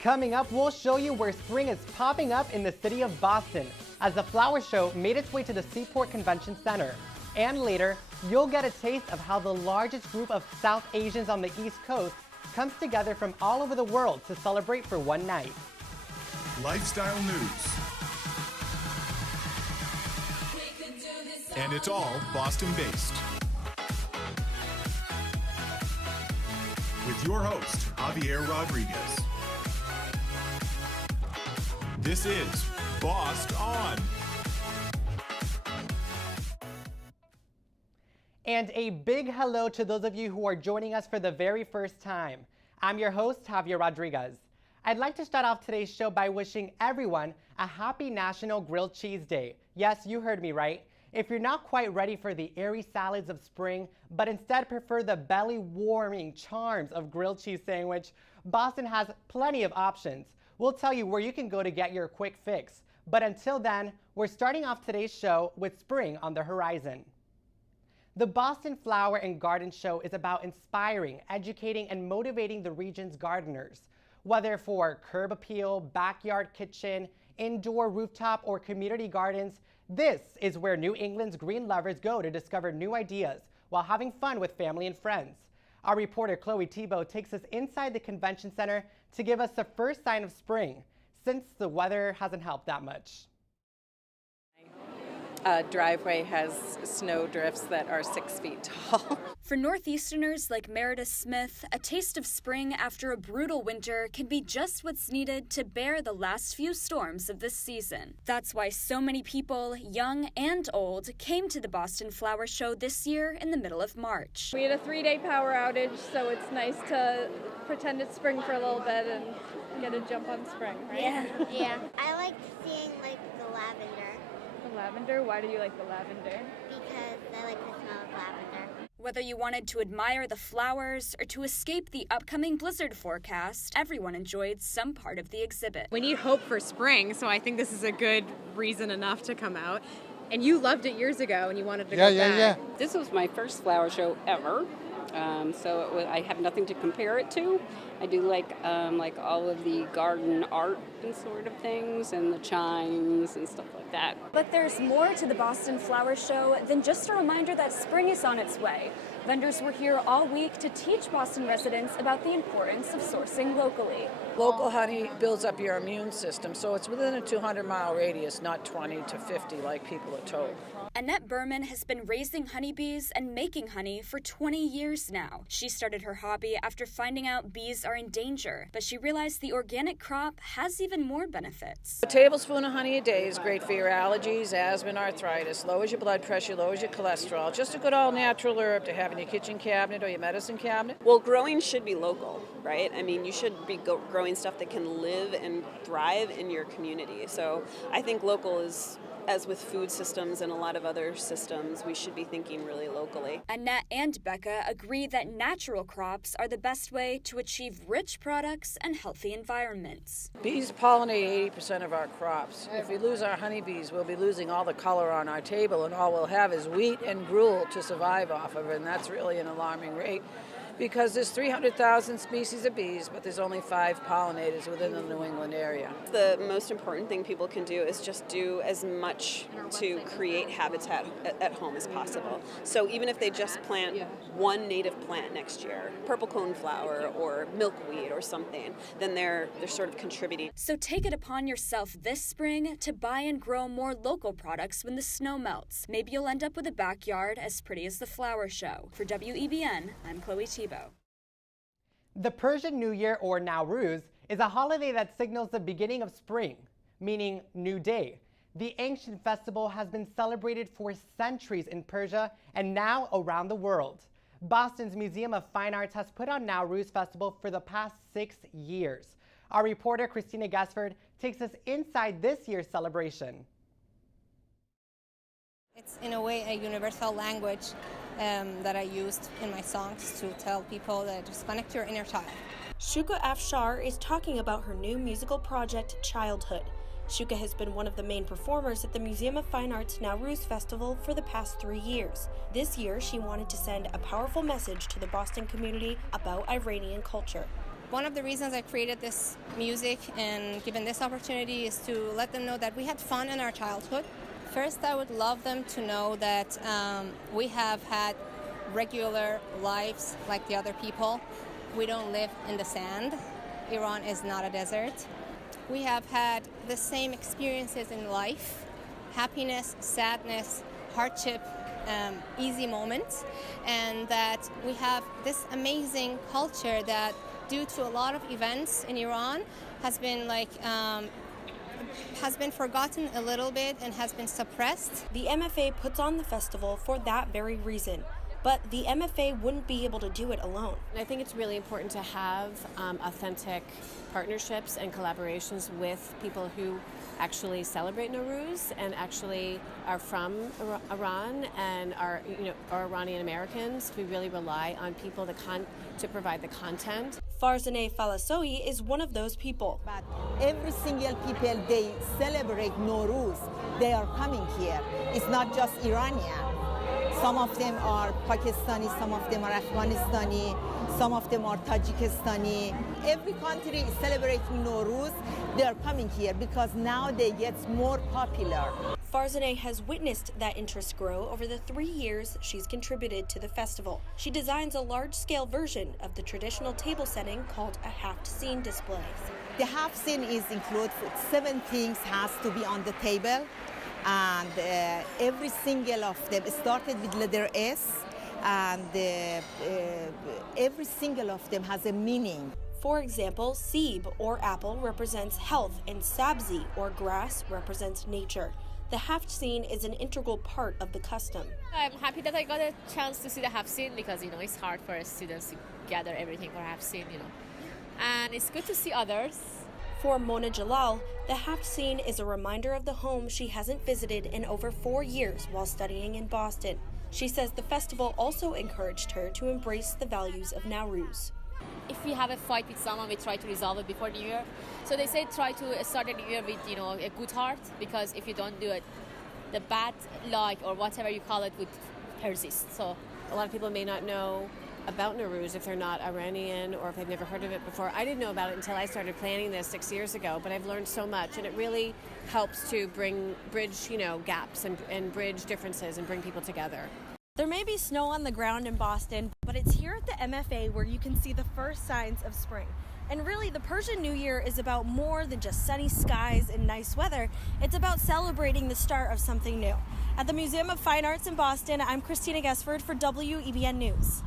Coming up, we'll show you where spring is popping up in the city of Boston as the flower show made its way to the Seaport Convention Center. And later, you'll get a taste of how the largest group of South Asians on the East Coast comes together from all over the world to celebrate for one night. Lifestyle news. And it's all Boston-based. With your host, Javier Rodriguez. This is Bossed On. And a big hello to those of you who are joining us for the very first time. I'm your host, Javier Rodriguez. I'd like to start off today's show by wishing everyone a happy National Grilled Cheese Day. Yes, you heard me right. If you're not quite ready for the airy salads of spring, but instead prefer the belly-warming charms of grilled cheese sandwich, Boston has plenty of options. We'll tell you where you can go to get your quick fix. But until then, we're starting off today's show with spring on the horizon. The Boston Flower and Garden Show is about inspiring, educating, and motivating the region's gardeners. Whether for curb appeal, backyard kitchen, indoor rooftop, or community gardens, this is where New England's green lovers go to discover new ideas while having fun with family and friends. Our reporter Chloe Tebow takes us inside the convention center to give us the first sign of spring, since the weather hasn't helped that much. Driveway has snow drifts that are 6 feet tall. For Northeasterners like Meredith Smith, a taste of spring after a brutal winter can be just what's needed to bear the last few storms of this season. That's why so many people, young and old, came to the Boston Flower Show this year in the middle of March. We had a 3-day power outage, so it's nice to pretend it's spring for a little bit and get a jump on spring, right? Yeah. I liked seeing the lavender. Lavender? Why do you like the lavender? Because I like the smell of lavender. Whether you wanted to admire the flowers or to escape the upcoming blizzard forecast, everyone enjoyed some part of the exhibit. We need hope for spring, so I think this is a good reason enough to come out. And you loved it years ago and you wanted to go back. Yeah. This was my first flower show ever, so I have nothing to compare it to. I do like all of the garden art and sort of things and the chimes and stuff like that. But there's more to the Boston Flower Show than just a reminder that spring is on its way. Vendors were here all week to teach Boston residents about the importance of sourcing locally. Local honey builds up your immune system, so it's within a 200-mile radius, not 20 to 50 like people are told. Annette Berman has been raising honeybees and making honey for 20 years now. She started her hobby after finding out bees are in danger, but she realized the organic crop has even more benefits. A tablespoon of honey a day is great for your allergies, asthma, and arthritis, lowers your blood pressure, lowers your cholesterol. Just a good all-natural herb to have in your kitchen cabinet or your medicine cabinet. Well, growing should be local, right? I mean, you should be growing stuff that can live and thrive in your community. So I think local is, as with food systems and a lot of other systems, we should be thinking really locally. Annette and Becca agree that natural crops are the best way to achieve rich products and healthy environments. Bees pollinate 80% of our crops. If we lose our honeybees, we'll be losing all the color on our table, and all we'll have is wheat and gruel to survive off of, and that's really an alarming rate. Because there's 300,000 species of bees, but there's only 5 pollinators within the New England area. The most important thing people can do is just do as much to create habitat at home as possible. So even if they just plant one native plant next year, purple coneflower or milkweed or something, then they're sort of contributing. So take it upon yourself this spring to buy and grow more local products when the snow melts. Maybe you'll end up with a backyard as pretty as the flower show. For WEBN, I'm Chloe Tebow. The Persian New Year, or Nowruz, is a holiday that signals the beginning of spring, meaning new day. The ancient festival has been celebrated for centuries in Persia and now around the world. Boston's Museum of Fine Arts has put on Nowruz Festival for the past 6 years. Our reporter Christina Gesford takes us inside this year's celebration. It's in a way a universal language that I used in my songs to tell people that just connect to your inner child. Shuka Afshar is talking about her new musical project, Childhood. Shuka has been one of the main performers at the Museum of Fine Arts Nowruz Festival for the past 3 years. This year, she wanted to send a powerful message to the Boston community about Iranian culture. One of the reasons I created this music and given this opportunity is to let them know that we had fun in our childhood. First, I would love them to know that we have had regular lives like the other people. We don't live in the sand. Iran is not a desert. We have had the same experiences in life: happiness, sadness, hardship, easy moments, and that we have this amazing culture that, due to a lot of events in Iran, has been forgotten a little bit and has been suppressed. The MFA puts on the festival for that very reason. But the MFA wouldn't be able to do it alone. I think it's really important to have authentic partnerships and collaborations with people who actually celebrate Nowruz and actually are from Iran and are Iranian Americans. We really rely on people to provide the content. Farzaneh Falasoi is one of those people. But every single people, they celebrate Nowruz. They are coming here. It's not just Iranian. Some of them are Pakistani, some of them are Afghanistani, some of them are Tajikistani. Every country is celebrating Nowruz. They are coming here because now they get more popular. Farzaneh has witnessed that interest grow over the 3 years she's contributed to the festival. She designs a large-scale version of the traditional table setting called a half scene display. The half scene includes 7 things has to be on the table. And every single of them started with letter S, and every single of them has a meaning. For example, Seeb or apple represents health and Sabzi or grass represents nature. The half scene is an integral part of the custom. I'm happy that I got a chance to see the half scene because it's hard for students to gather everything for half scene, and it's good to see others. For Mona Jalal, the half scene is a reminder of the home she hasn't visited in over 4 years while studying in Boston. She says the festival also encouraged her to embrace the values of Nowruz. If we have a fight with someone, we try to resolve it before New Year. So they say try to start the New Year with a good heart, because if you don't do it, the bad luck or whatever you call it would persist. So a lot of people may not know about Nowruz if they're not Iranian or if they've never heard of it before. I didn't know about it until I started planning this 6 years ago, but I've learned so much, and it really helps to bridge gaps and bridge differences and bring people together. There may be snow on the ground in Boston, but it's here at the MFA where you can see the first signs of spring. And really, the Persian New Year is about more than just sunny skies and nice weather. It's about celebrating the start of something new. At the Museum of Fine Arts in Boston, I'm Christina Gesford for WEBN News.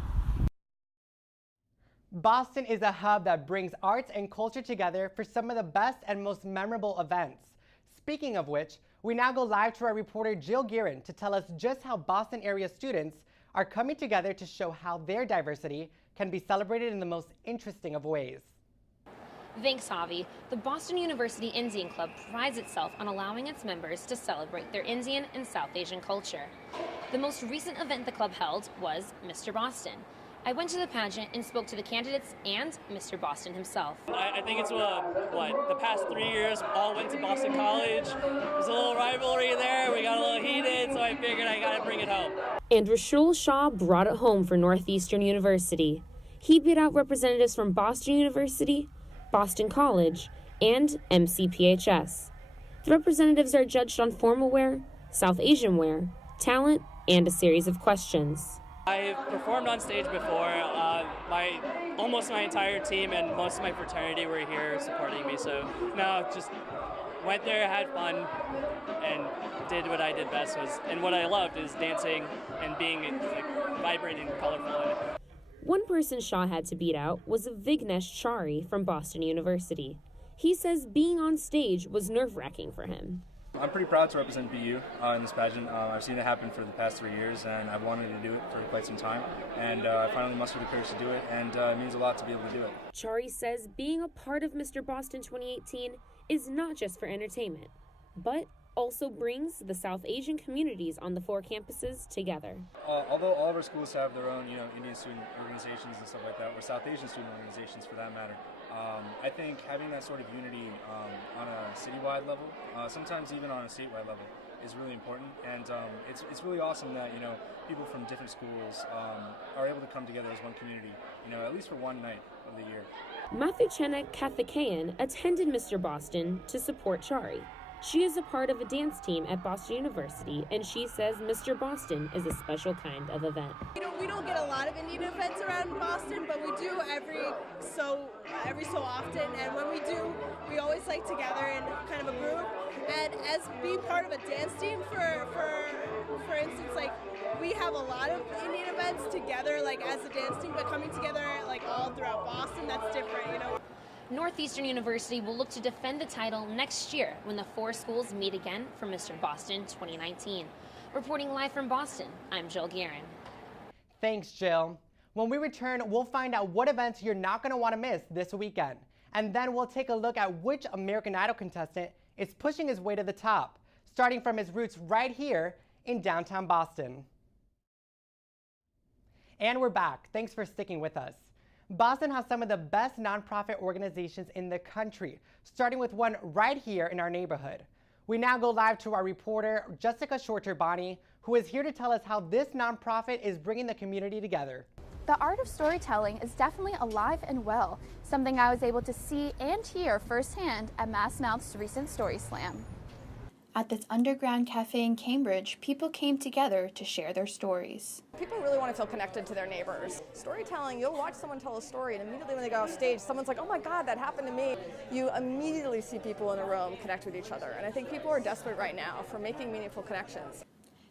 Boston is a hub that brings arts and culture together for some of the best and most memorable events. Speaking of which, we now go live to our reporter Jill Guerin to tell us just how Boston area students are coming together to show how their diversity can be celebrated in the most interesting of ways. Thanks, Javi. The Boston University Indian Club prides itself on allowing its members to celebrate their Indian and South Asian culture. The most recent event the club held was Mr. Boston. I went to the pageant and spoke to the candidates and Mr. Boston himself. I think it's the past 3 years all went to Boston College. There's a little rivalry there. We got a little heated, so I figured I got to bring it home. And Rashul Shah brought it home for Northeastern University. He beat out representatives from Boston University, Boston College, and MCPHS. The representatives are judged on formal wear, South Asian wear, talent, and a series of questions. I've performed on stage before. Almost my entire team and most of my fraternity were here supporting me. So no, just went there, had fun, and did what I did best. And what I loved is dancing and being vibrant and colorful. One person Shah had to beat out was Vignesh Chari from Boston University. He says being on stage was nerve-wracking for him. I'm pretty proud to represent BU in this pageant. I've seen it happen for the past 3 years, and I've wanted to do it for quite some time. And I finally mustered the courage to do it, and it means a lot to be able to do it. Chari says being a part of Mr. Boston 2018 is not just for entertainment, but also brings the South Asian communities on the 4 campuses together. Although all of our schools have their own, Indian student organizations and stuff like that, or South Asian student organizations for that matter, I think having that sort of unity on a citywide level, sometimes even on a statewide level, is really important. And it's really awesome that people from different schools are able to come together as one community, at least for one night of the year. Mathuchena Kathakayan attended Mr. Boston to support Chari. She is a part of a dance team at Boston University, and she says Mr. Boston is a special kind of event. We don't get a lot of Indian events around Boston, but we do every so often. And when we do, we always like together in kind of a group. And as being part of a dance team, for instance, like we have a lot of Indian events together, like as a dance team, but coming together like all throughout Boston, that's different, you know. Northeastern University will look to defend the title next year when the 4 schools meet again for Mr. Boston 2019. Reporting live from Boston, I'm Jill Guerin. Thanks, Jill. When we return, we'll find out what events you're not going to want to miss this weekend. And then we'll take a look at which American Idol contestant is pushing his way to the top, starting from his roots right here in downtown Boston. And we're back. Thanks for sticking with us. Boston has some of the best nonprofit organizations in the country, starting with one right here in our neighborhood. We now go live to our reporter, Jessica Shorter-Bonney, who is here to tell us how this nonprofit is bringing the community together. The art of storytelling is definitely alive and well, something I was able to see and hear firsthand at Massmouth's recent Story Slam. At this underground cafe in Cambridge, people came together to share their stories. People really want to feel connected to their neighbors. Storytelling, you'll watch someone tell a story and immediately when they go off stage, someone's like, oh my God, that happened to me. You immediately see people in a room connect with each other. And I think people are desperate right now for making meaningful connections.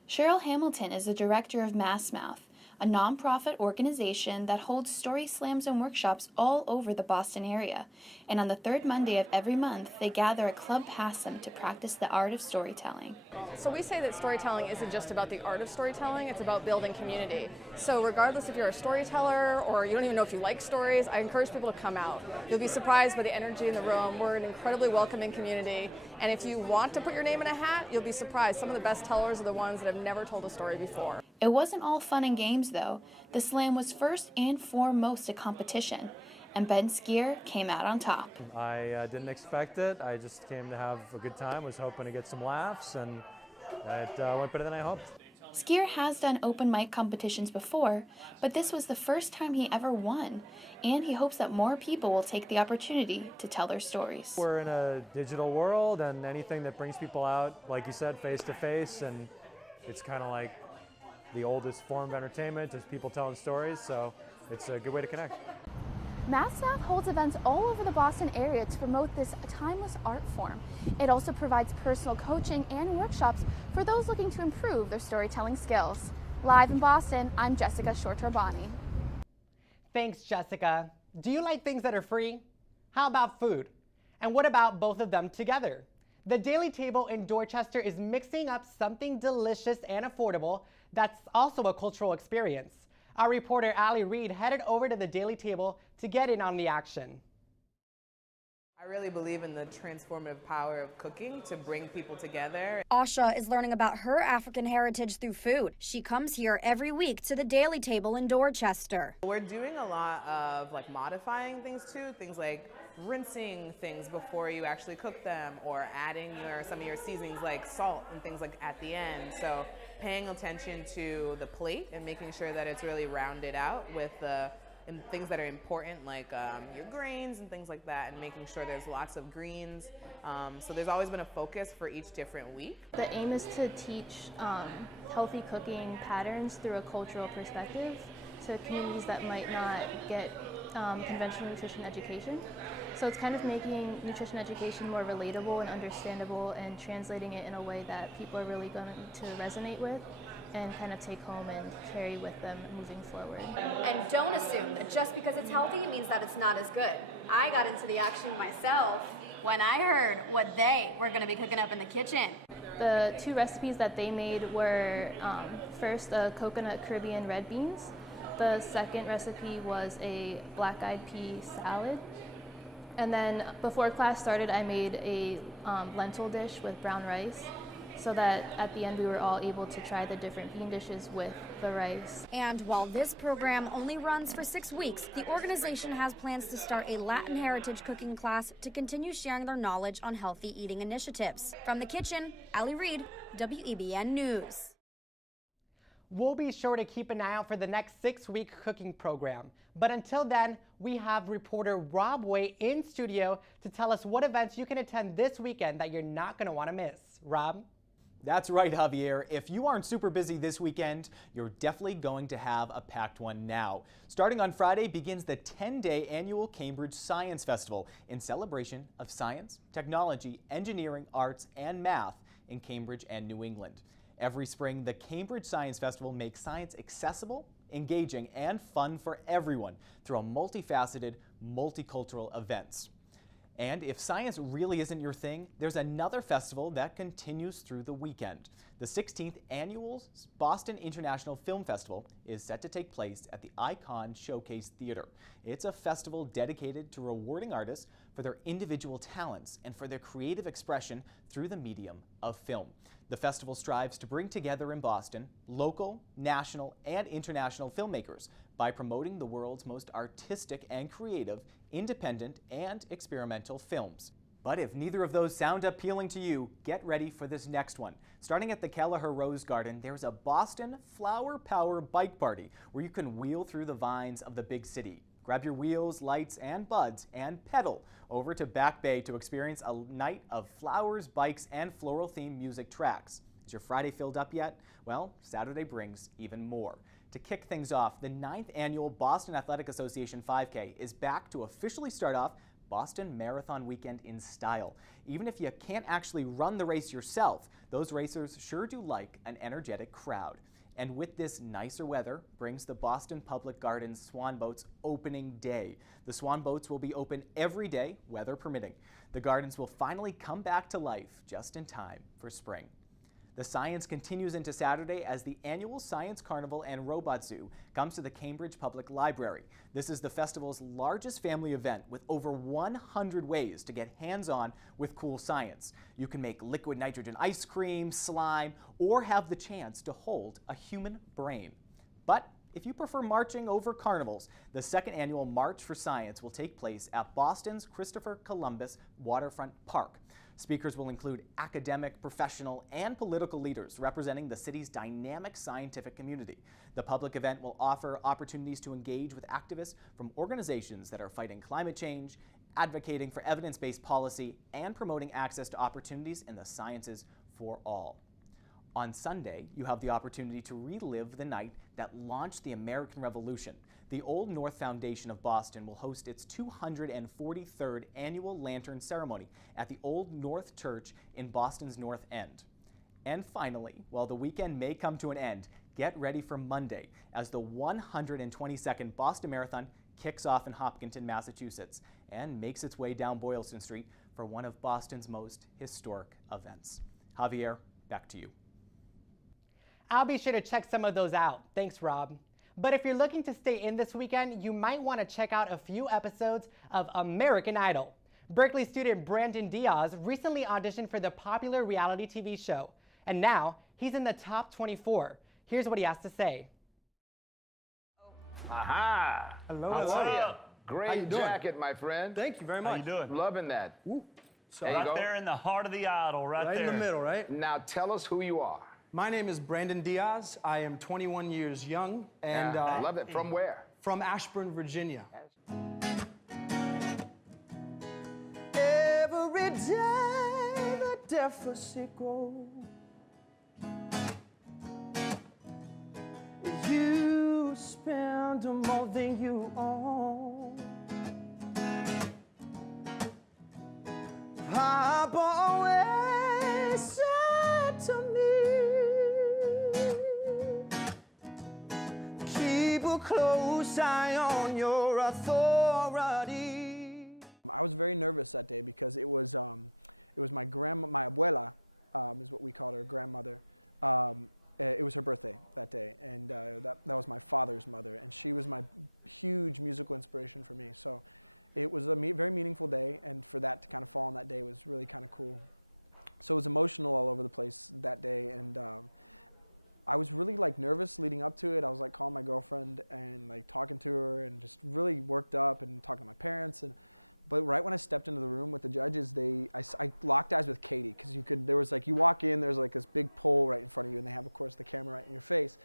Cheryl Hamilton is the director of Massmouth, a nonprofit organization that holds story slams and workshops all over the Boston area. And on the third Monday of every month, they gather at Club Passam to practice the art of storytelling. So we say that storytelling isn't just about the art of storytelling, it's about building community. So regardless if you're a storyteller or you don't even know if you like stories, I encourage people to come out. You'll be surprised by the energy in the room. We're an incredibly welcoming community. And if you want to put your name in a hat, you'll be surprised. Some of the best tellers are the ones that have never told a story before. It wasn't all fun and games, though. The slam was first and foremost a competition, and Ben Skier came out on top. I didn't expect it. I just came to have a good time, was hoping to get some laughs, and it went better than I hoped. Skier has done open mic competitions before, but this was the first time he ever won, and he hopes that more people will take the opportunity to tell their stories. We're in a digital world, and anything that brings people out, like you said, face to face, and it's kind of like the oldest form of entertainment is people telling stories, so it's a good way to connect. Massmouth holds events all over the Boston area to promote this timeless art form. It also provides personal coaching and workshops for those looking to improve their storytelling skills. Live in Boston, I'm Jessica Shorter-Bonney. Thanks, Jessica. Do you like things that are free? How about food? And what about both of them together? The Daily Table in Dorchester is mixing up something delicious and affordable that's also a cultural experience. Our reporter Reid headed over to the Daily Table to get in on the action. I really believe in the transformative power of cooking to bring people together. Asha is learning about her African heritage through food. She comes here every week to the Daily Table in Dorchester. We're doing a lot of modifying things too, things like rinsing things before you actually cook them, or adding some of your seasonings like salt and things like at the end. So paying attention to the plate and making sure that it's really rounded out with and things that are important, like your grains and things like that, and making sure there's lots of greens. So there's always been a focus for each different week. The aim is to teach healthy cooking patterns through a cultural perspective to communities that might not get conventional nutrition education. So it's kind of making nutrition education more relatable and understandable, and translating it in a way that people are really going to resonate with and kind of take home and carry with them moving forward. And don't assume that just because it's healthy means that it's not as good. I got into the action myself when I heard what they were going to be cooking up in the kitchen. The 2 recipes that they made were first a coconut Caribbean red beans. The second recipe was a black-eyed pea salad. And then before class started, I made a lentil dish with brown rice, so that at the end we were all able to try the different bean dishes with the rice. And while this program only runs for 6 weeks, the organization has plans to start a Latin heritage cooking class to continue sharing their knowledge on healthy eating initiatives. From the kitchen, Reid, WEBN News. We'll be sure to keep an eye out for the next 6-week cooking program. But until then, we have reporter Rob Way in studio to tell us what events you can attend this weekend that you're not going to want to miss. Rob? That's right, Javier. If you aren't super busy this weekend, you're definitely going to have a packed one now. Starting on Friday begins the 10-day annual Cambridge Science Festival in celebration of science, technology, engineering, arts, and math in Cambridge and New England. Every spring, the Cambridge Science Festival makes science accessible, engaging, and fun for everyone through a multifaceted, multicultural events. And if science really isn't your thing, there's another festival that continues through the weekend. The 16th annual Boston International Film Festival is set to take place at the Icon Showcase Theater. It's a festival dedicated to rewarding artists for their individual talents and for their creative expression through the medium of film. The festival strives to bring together in Boston local, national, and international filmmakers by promoting the world's most artistic and creative, independent, and experimental films. But if neither of those sound appealing to you, get ready for this next one. Starting at the Kelleher Rose Garden, there's a Boston Flower Power Bike Party where you can wheel through the vines of the big city. Grab your wheels, lights, and buds and pedal over to Back Bay to experience a night of flowers, bikes, and floral-themed music tracks. Is your Friday filled up yet? Well, Saturday brings even more. To kick things off, the 9th annual Boston Athletic Association 5K is back to officially start off Boston Marathon Weekend in style. Even if you can't actually run the race yourself, those racers sure do like an energetic crowd. And with this nicer weather brings the Boston Public Gardens Swan Boats opening day. The Swan Boats will be open every day, weather permitting. The gardens will finally come back to life just in time for spring. The science continues into Saturday as the annual Science Carnival and Robot Zoo comes to the Cambridge Public Library. This is the festival's largest family event with over 100 ways to get hands-on with cool science. You can make liquid nitrogen ice cream, slime, or have the chance to hold a human brain. But if you prefer marching over carnivals, the 2nd annual March for Science will take place at Boston's Christopher Columbus Waterfront Park. Speakers will include academic, professional, and political leaders representing the city's dynamic scientific community. The public event will offer opportunities to engage with activists from organizations that are fighting climate change, advocating for evidence-based policy, and promoting access to opportunities in the sciences for all. On Sunday, you have the opportunity to relive the night that launched the American Revolution. The Old North Foundation of Boston will host its 243rd annual Lantern Ceremony at the Old North Church in Boston's North End. And finally, while the weekend may come to an end, get ready for Monday as the 122nd Boston Marathon kicks off in Hopkinton, Massachusetts, and makes its way down Boylston Street for one of Boston's most historic events. Javier, back to you. I'll be sure to check some of those out. Thanks, Rob. But if you're looking to stay in this weekend, you might want to check out a few episodes of American Idol. Berkeley student Brandon Diaz recently auditioned for the popular reality TV show, and now he's in the top 24. Here's what he has to say. Aha! Hello, How hello. are you? How you Great doing? jacket, my friend. Thank you very much. How you doing? Loving that. So There you right go. there in the heart of the idol, right in the middle, right? Now tell us who you are. My name is Brandon Diaz. I am 21 years young, and I love it. From where? From Ashburn, Virginia. Every day the deficit grows. You spend more than you own. Papa always said to me, keep a close eye on your authority. I was very nervous that day because it was my abuela, is what we called her, grandmother. It was her birthday that day, and that was my father's mother, and she was my huge musical inspiration for me. So it was a very meaningful day, and for that to kind of fall on that day was really kind of cool. So it was emotional all over the place that day, and I was really like nervous leading up to it. I was like calling my girlfriend and like talking to her and just really worked up and talking to my parents. But right when I stepped into the room with the judges, I locked eyes with Katie, because you walk in, there's like this big pole right in front of you, and they have, of course, the camera right in your face.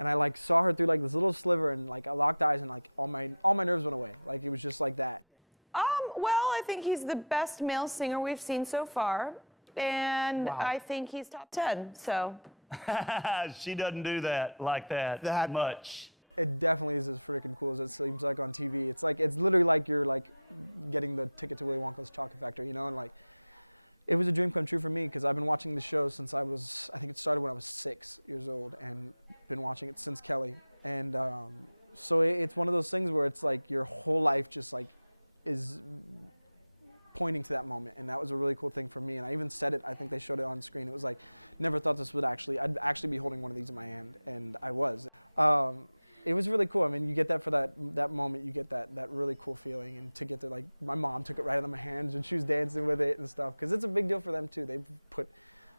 and I like saw her through like this little sliver, and like I locked eyes, and like all my nerves went away. Like it was just like that. Well, I think he's the best male singer we've seen so far, and Wow. I think he's top 10. So. She doesn't do that like that much. It definitely is as freaking cool as it seems like on TV. It's literally like you're like getting the ticket to Willy Wonka's Chocolate Factory, you know, and like it was a dream come true for me because I've been watching the show since I think it started when I was 6 years old and been watching it since Kelly. And so it's one of those things where it's like your whole life just like is pointing to that moment, and that was a really cool thing for me. And I even said it, I think they showed it on screen. It was like, never thought this would I'd actually be holding one of these in my hand, and I was. It was really cool. I mean, you get that for that moment, you get that really cool feeling, and to get to like, my mom took it right out of my hands and she was dancing with it and stuff, because it's a big deal for them too. They've put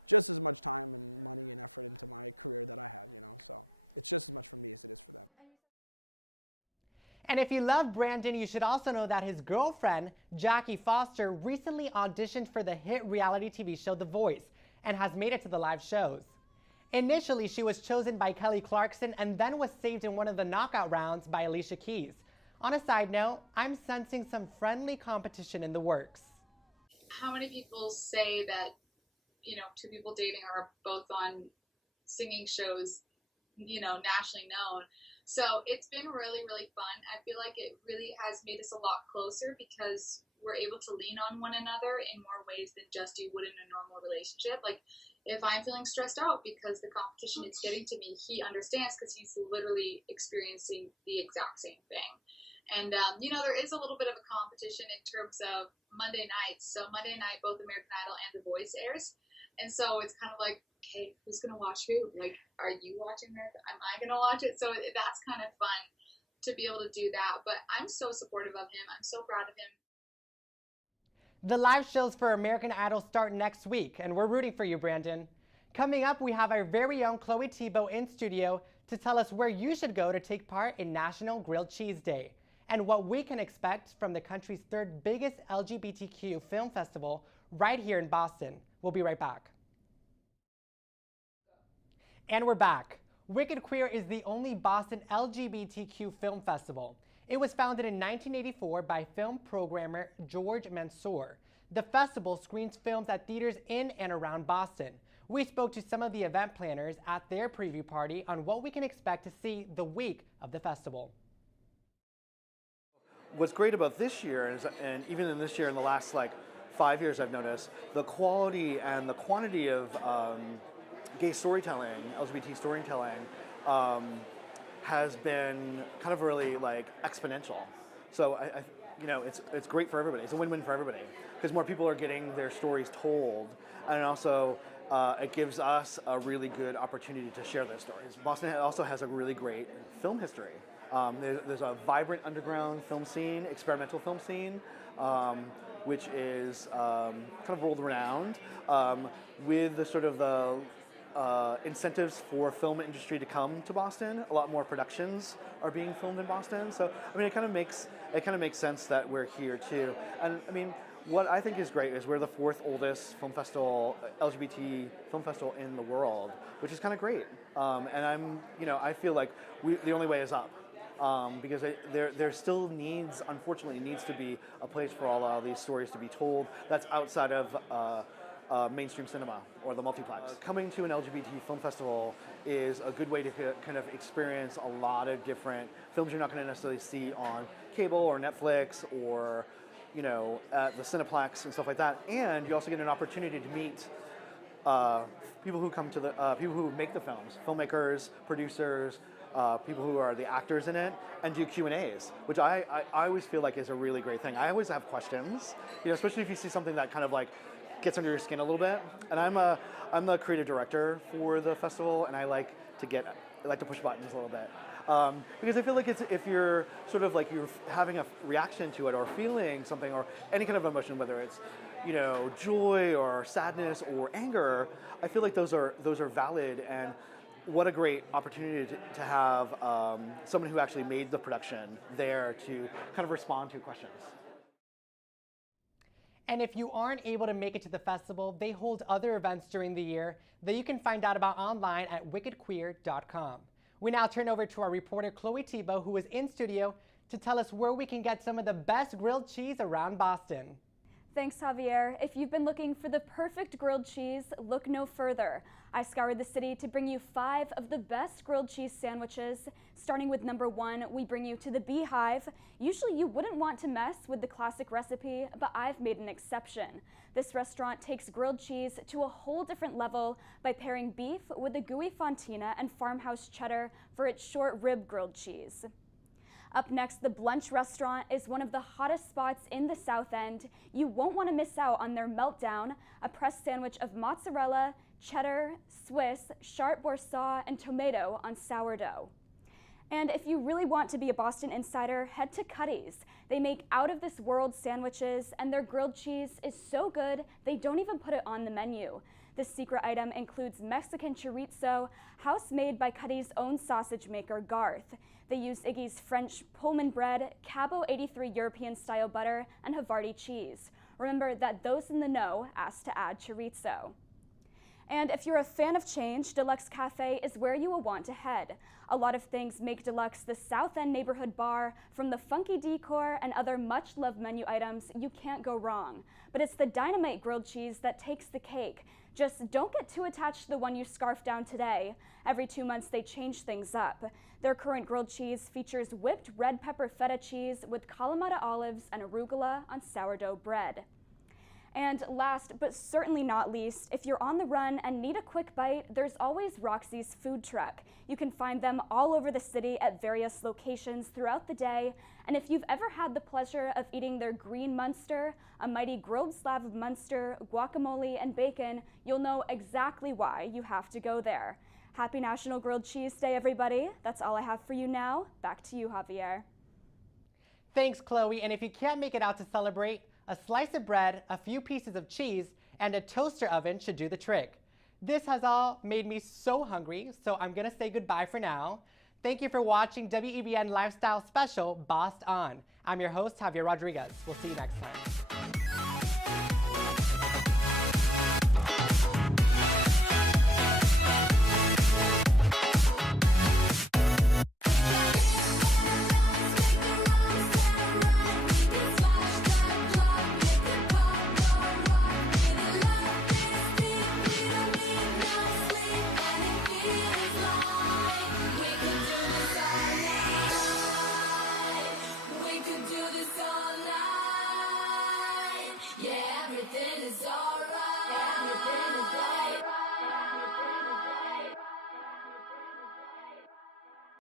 just as much time and money and effort into my career that I have, you know, so it's just as much for me as it is for them. And if you love Brandon, you should also know that his girlfriend, Jackie Foster, recently auditioned for the hit reality TV show The Voice and has made it to the live shows. Initially, she was chosen by Kelly Clarkson and then was saved in one of the knockout rounds by Alicia Keys. On a side note, I'm sensing some friendly competition in the works. How many people say that, you know, two people dating are both on singing shows, you know, nationally known? So it's been really, really fun. I feel like it really has made us a lot closer because we're able to lean on one another in more ways than just you would in a normal relationship. Like, if I'm feeling stressed out because the competition is getting to me, he understands because he's literally experiencing the exact same thing. And, you know, there is a little bit of a competition in terms of Monday nights. So Monday night, both American Idol and The Voice airs. And so it's kind of like, okay, who's going to watch who? Like, are you watching American? Am I going to watch it? So that's kind of fun to be able to do that. But I'm so supportive of him. I'm so proud of him. The live shows for American Idol start next week, and we're rooting for you, Brandon. Coming up, we have our very own Chloe Thibault in studio to tell us where you should go to take part in National Grilled Cheese Day and what we can expect from the country's third biggest LGBTQ film festival right here in Boston. We'll be right back. And we're back. Wicked Queer is the only Boston LGBTQ film festival. It was founded in 1984 by film programmer George Mansour. The festival screens films at theaters in and around Boston. We spoke to some of the event planners at their preview party on what we can expect to see the week of the festival. What's great about this year is, and even in this year, in the last like 5 years, I've noticed the quality and the quantity of gay storytelling, LGBT storytelling, has been kind of really like exponential. So I you know, it's great for everybody. It's a win-win for everybody because more people are getting their stories told, and also it gives us a really good opportunity to share those stories. Boston also has a really great film history. There's a vibrant underground film scene, experimental film scene, which is kind of world-renowned, with the sort of the incentives for film industry to come to Boston. A lot more productions are being filmed in Boston. So I mean, it kind of makes sense that we're here too. And I mean, what I think is great is we're the 4th oldest film festival, LGBT film festival in the world, which is kind of great. And I feel like the only way is up. Because there still unfortunately needs to be a place for all of these stories to be told that's outside of mainstream cinema or the multiplex. Coming to an LGBT film festival is a good way to kind of experience a lot of different films you're not going to necessarily see on cable or Netflix or, you know, at the Cineplex and stuff like that. And you also get an opportunity to meet people who come to the people who make the films, filmmakers, producers, people who are the actors in it, and do Q&As, which I always feel like is a really great thing. I always have questions, you know, especially if you see something that kind of like gets under your skin a little bit. And I'm the creative director for the festival, and I like to push buttons a little bit. Because I feel like if you're sort of like you're having a reaction to it or feeling something or any kind of emotion, whether it's, you know, joy or sadness or anger, I feel like those are valid, and what a great opportunity to have someone who actually made the production there to kind of respond to questions. And if you aren't able to make it to the festival, they hold other events during the year that you can find out about online at wickedqueer.com. We now turn over to our reporter Chloe Tebow, who is in studio to tell us where we can get some of the best grilled cheese around Boston. Thanks, Javier. If you've been looking for the perfect grilled cheese, look no further. I scoured the city to bring you 5 of the best grilled cheese sandwiches. Starting with number 1, we bring you to the Beehive. Usually you wouldn't want to mess with the classic recipe, but I've made an exception. This restaurant takes grilled cheese to a whole different level by pairing beef with a gooey fontina and farmhouse cheddar for its short rib grilled cheese. Up next, the Blunch restaurant is one of the hottest spots in the South End. You won't want to miss out on their Meltdown, a pressed sandwich of mozzarella, cheddar, Swiss, sharp boursin, and tomato on sourdough. And if you really want to be a Boston insider, head to Cuddy's. They make out-of-this-world sandwiches, and their grilled cheese is so good, they don't even put it on the menu. This secret item includes Mexican chorizo, house-made by Cuddy's own sausage maker, Garth. They use Iggy's French Pullman bread, Cabo 83 European-style butter, and Havarti cheese. Remember that those in the know asked to add chorizo. And if you're a fan of change, Deluxe Cafe is where you will want to head. A lot of things make Deluxe the South End neighborhood bar. From the funky decor and other much-loved menu items, you can't go wrong. But it's the Dynamite grilled cheese that takes the cake. Just don't get too attached to the one you scarfed down today. Every 2 months they change things up. Their current grilled cheese features whipped red pepper feta cheese with Kalamata olives and arugula on sourdough bread. And last, but certainly not least, if you're on the run and need a quick bite, there's always Roxy's food truck. You can find them all over the city at various locations throughout the day. And if you've ever had the pleasure of eating their green Munster, a mighty grilled slab of Munster, guacamole, and bacon, you'll know exactly why you have to go there. Happy National Grilled Cheese Day, everybody. That's all I have for you now. Back to you, Javier. Thanks, Chloe. And if you can't make it out to celebrate, a slice of bread, a few pieces of cheese, and a toaster oven should do the trick. This has all made me so hungry, so I'm gonna say goodbye for now. Thank you for watching WEBN Lifestyle Special, Bossed On. I'm your host, Javier Rodriguez. We'll see you next time.